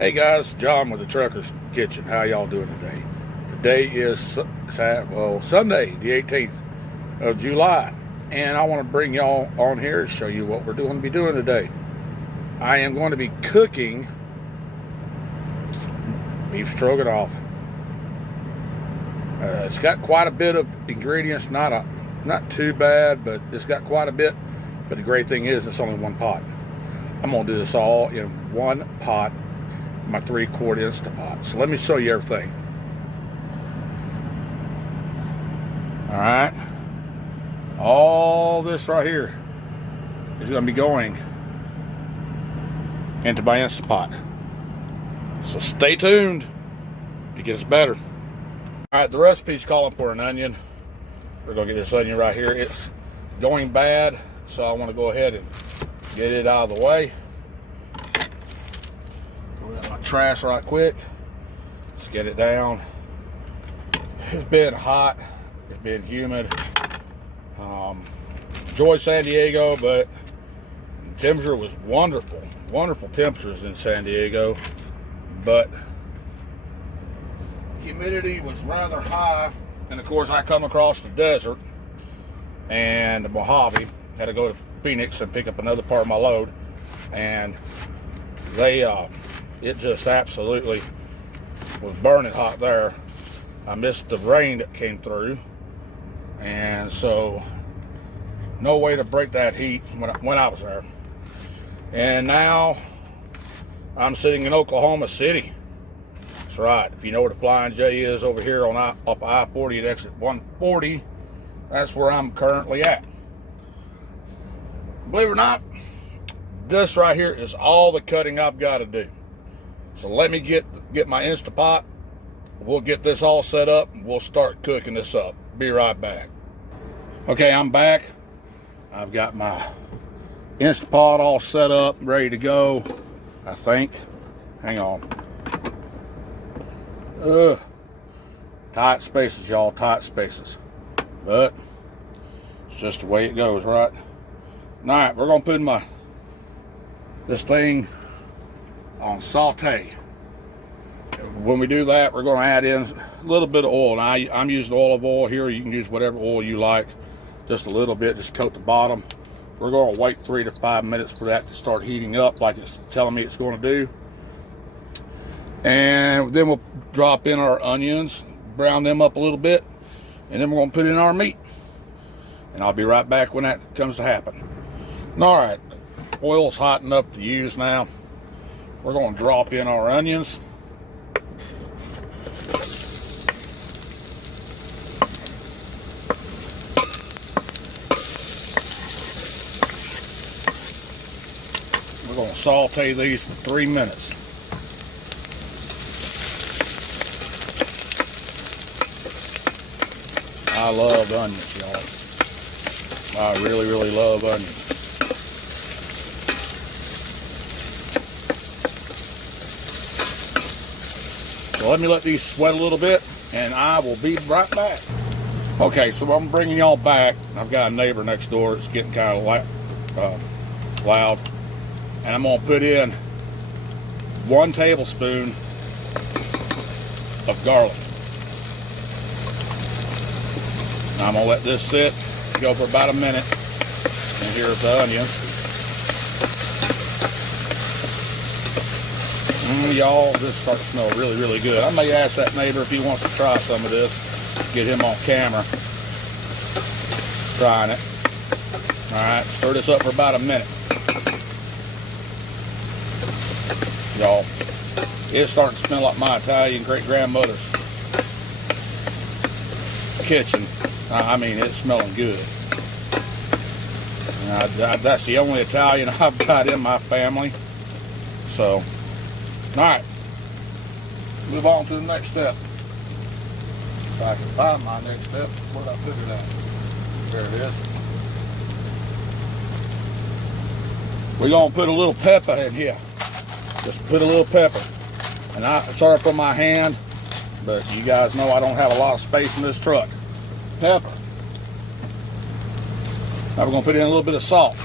Hey guys, John with the Trucker's Kitchen. How y'all doing today? Today is Sunday, the 18th of July, and I want to bring y'all on here to show you what we're going to be doing today. I am going to be cooking beef stroganoff. It's got quite a bit of ingredients, not too bad, but it's got quite a bit. But the great thing is it's only one pot. I'm going to do this all in one pot, my 3/4 Instant Pot. So let me show you everything. All right, all this right here is going to be going into my Instant Pot. So stay tuned, it gets better. All right, the recipe's calling for an onion. We're going to get this onion right here. It's going bad, so I want to go ahead and get it out of the way. My trash right quick. Let's get it down. It's been hot. It's been humid. Enjoy San Diego, but the temperature was wonderful. Wonderful temperatures in San Diego, but humidity was rather high. And of course, I come across the desert and the Mojave. Had to go to Phoenix and pick up another part of my load, and it just absolutely was burning hot there. I missed the rain that came through, and so no way to break that heat when I was there. And now I'm sitting in Oklahoma City. That's right. If you know where the Flying J is over here on up I-40 at exit 140, that's where I'm currently at. Believe it or not, this right here is all the cutting I've got to do. So let me get my Instant Pot. We'll get this all set up and we'll start cooking this up. Be right back. Okay, I'm back. I've got my Instant Pot all set up, ready to go, I think. Hang on. Tight spaces, y'all, tight spaces. But it's just the way it goes, right? All right, we're gonna put this thing on saute. When we do that, we're gonna add in a little bit of oil. Now, I'm using olive oil here. You can use whatever oil you like, just a little bit, just coat the bottom. We're gonna wait 3 to 5 minutes for that to start heating up like it's telling me it's gonna do. And then we'll drop in our onions, brown them up a little bit, and then we're gonna put in our meat. And I'll be right back when that comes to happen. All right, oil's hot enough to use now. We're going to drop in our onions. We're going to saute these for 3 minutes. I love onions, y'all. I really, really love onions. So let me let these sweat a little bit, and I will be right back. Okay, so I'm bringing y'all back. I've got a neighbor next door that's getting kind of loud, and I'm going to put in 1 tablespoon of garlic. Now I'm going to let this sit, go for about a minute, and here's the onion. Y'all, this starts to smell really, really good. I may ask that neighbor if he wants to try some of this. Get him on camera trying it. Alright, stir this up for about a minute. Y'all, it's starting to smell like my Italian great-grandmother's kitchen. I mean, it's smelling good. That's the only Italian I've got in my family. So, alright, move on to the next step. If I can find my next step, where did I put it at? There it is. We're going to put a little pepper in here. Just put a little pepper. And sorry for my hand, but you guys know I don't have a lot of space in this truck. Pepper. Now we're going to put in a little bit of salt.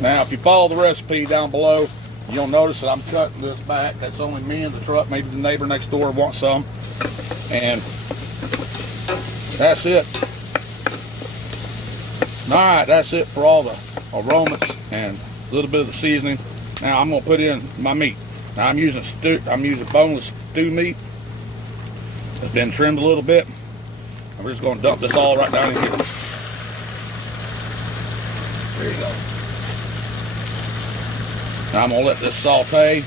Now, if you follow the recipe down below, You'll notice that I'm cutting this back. That's only me in the truck. Maybe the neighbor next door wants some. And that's it. Alright, that's it for all the aromas and a little bit of the seasoning. Now I'm going to put in my meat. Now I'm using boneless stew meat. It's been trimmed a little bit. I'm just going to dump this all right down in here. There you go. Now I'm going to let this saute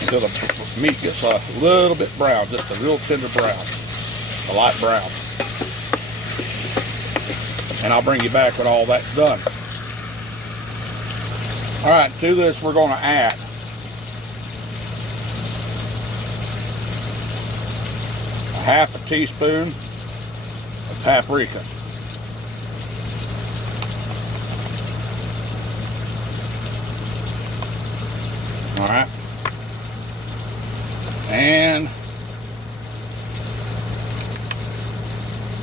until the meat gets a little bit brown, just a real tender brown, a light brown. And I'll bring you back when all that's done. Alright, to this we're going to add a half a teaspoon of paprika. Alright. And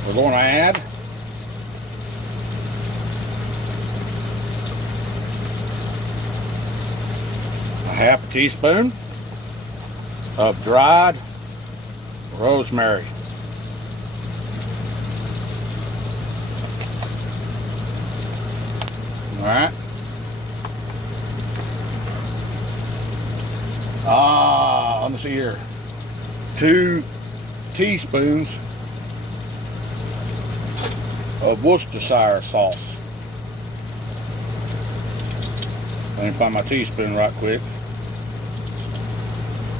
we're going to add a half a teaspoon of dried rosemary. Alright. Let me see here. 2 teaspoons of Worcestershire sauce. Let me find my teaspoon right quick.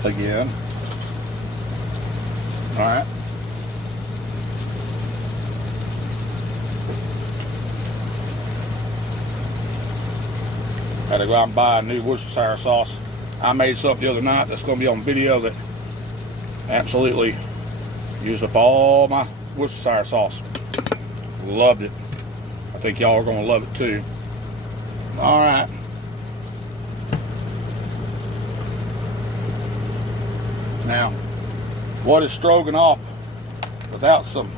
Again. Alright. Had to go out and buy a new Worcestershire sauce. I made something the other night that's going to be on video that absolutely used up all my Worcestershire sauce. Loved it. I think y'all are going to love it too. Alright. Now, what is stroganoff without some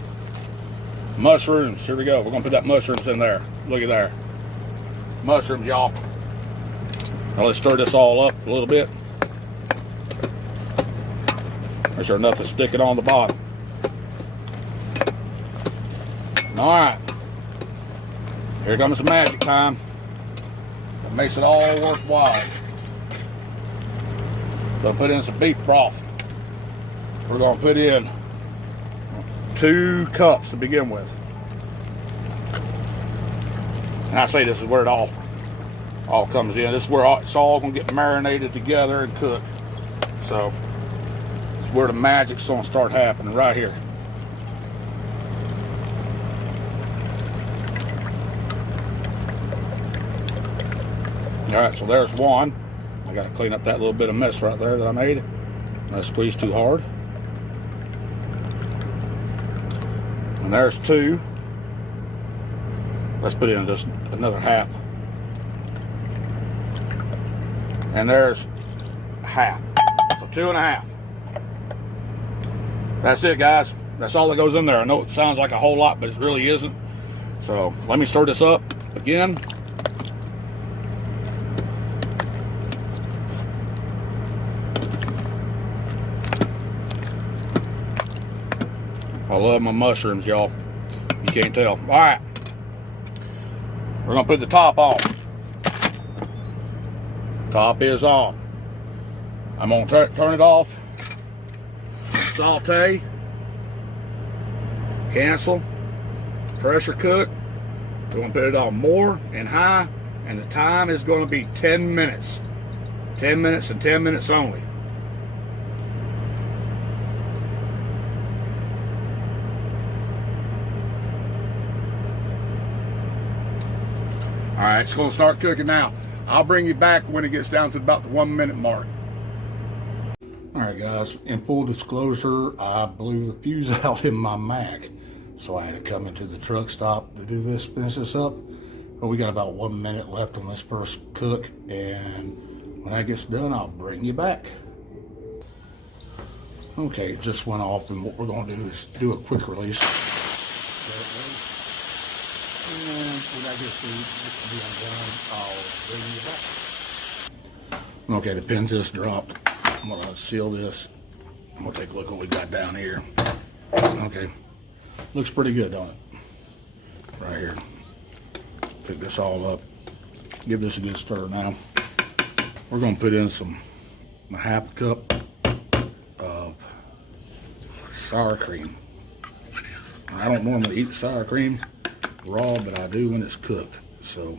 mushrooms? Here we go. We're going to put that mushrooms in there. Look at there. Mushrooms, y'all. Now let's stir this all up a little bit. Make sure nothing's sticking on the bottom. Alright. Here comes the magic time. That makes it all worthwhile. Gonna put in some beef broth. We're gonna put in 2 cups to begin with. And I say this is where it all comes in. This is where it's all gonna get marinated together and cooked. So it's where the magic's gonna start happening, right here. Alright, so there's one. I gotta clean up that little bit of mess right there that I made. I squeezed too hard. And there's 2. Let's put in just another half. And there's half. So 2.5. That's it, guys. That's all that goes in there. I know it sounds like a whole lot, but it really isn't. So let me stir this up again. I love my mushrooms, y'all. You can't tell. All right. We're going to put the top on. Top is on. I'm going to turn it off. Saute. Cancel. Pressure cook. We're going to put it on more and high. And the time is going to be 10 minutes. 10 minutes and 10 minutes only. Alright, it's going to start cooking now. I'll bring you back when it gets down to about the 1 minute mark. Alright guys, in full disclosure, I blew the fuse out in my Mac. So I had to come into the truck stop to do this, finish this up. But we got about 1 minute left on this first cook. And when that gets done, I'll bring you back. Okay, it just went off, and what we're going to do is do a quick release. When I get through, I'll bring you back. Okay, the pin just dropped. I'm gonna seal this. I'm gonna take a look what we got down here. Okay, looks pretty good, don't it? Right here. Pick this all up. Give this a good stir now. We're gonna put in a half a cup of sour cream. I don't normally eat sour cream raw, but I do when it's cooked. So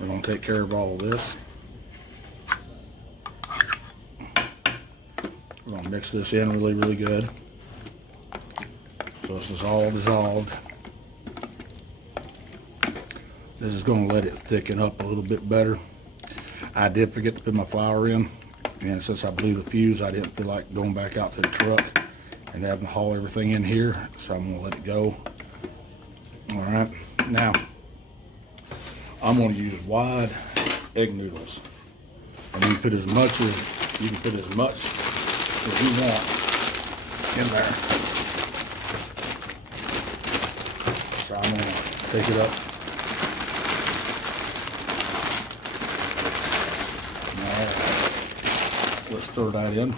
we're gonna take care of all of this. We're gonna mix this in really, really good. So this is all dissolved. This is gonna let it thicken up a little bit better. I did forget to put my flour in, and since I blew the fuse, I didn't feel like going back out to the truck and having to haul everything in here, so I'm gonna let it go. All right, now I'm gonna use wide egg noodles, and you can put as much as you want in there. So I'm gonna take it up. Let's stir that in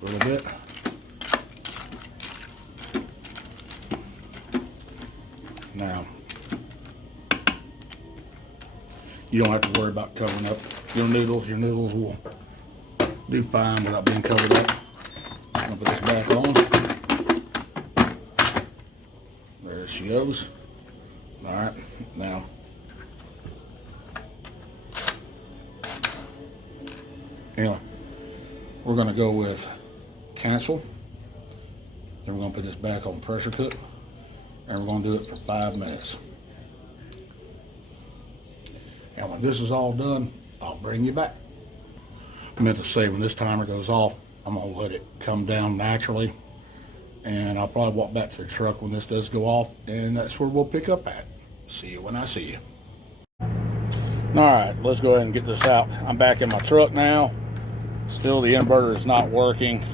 a little bit. Now, you don't have to worry about covering up your noodles. Your noodles will do fine without being covered up. I'm gonna put this back on. There she goes. All right, now. Anyway, we're gonna go with cancel. Then we're gonna put this back on pressure cook, and we're gonna do it for 5 minutes. And when this is all done, I'll bring you back. I meant to say, when this timer goes off, I'm gonna let it come down naturally, and I'll probably walk back to the truck when this does go off, and that's where we'll pick up at. See you when I see you. All right, let's go ahead and get this out. I'm back in my truck now. Still, the inverter is not working,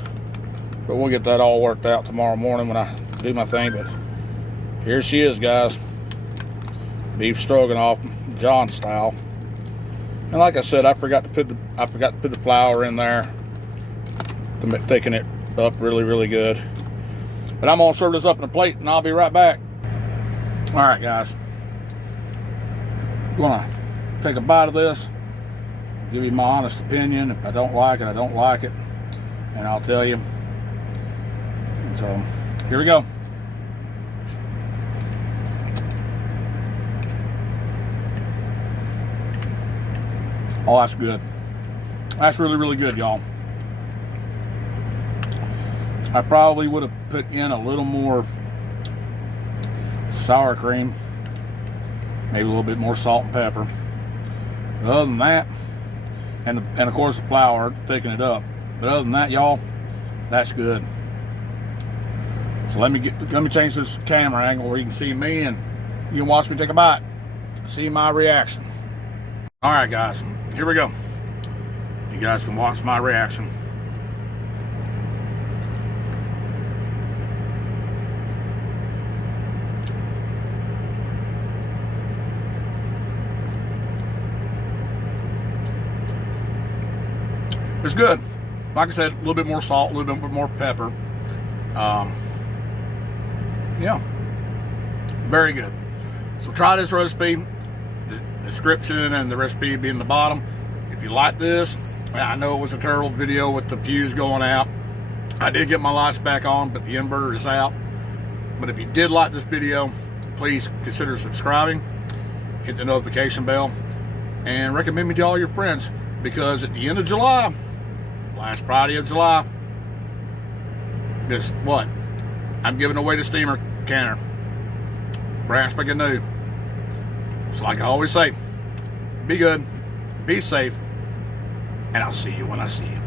but we'll get that all worked out tomorrow morning when I do my thing. But here she is, guys. Beef stroganoff, John style. And like I said, I forgot to put the flour in there to thicken it up really, really good. But I'm gonna serve this up in a plate, and I'll be right back. All right, guys. I'm gonna take a bite of this. Give you my honest opinion. If I don't like it, I don't like it, and I'll tell you. So here we go. Oh, that's good. That's really, really good, y'all. I probably would have put in a little more sour cream, maybe a little bit more salt and pepper. But other than that, and of course the flour to thicken it up. But other than that, y'all, that's good. So let me change this camera angle where you can see me and you can watch me take a bite. See my reaction. All right, guys, here we go. You guys can watch my reaction. It's good. Like I said, a little bit more salt, a little bit more pepper. Yeah, very good. So try this recipe. The description and the recipe will be in the bottom. If you like this, I know it was a terrible video with the fuse going out. I did get my lights back on, but the inverter is out. But if you did like this video, please consider subscribing, hit the notification bell, and recommend me to all your friends, because at the end of July, last Friday of July, guess what? I'm giving away the steamer canner. Brand spanking new. So like I always say, be good, be safe, and I'll see you when I see you.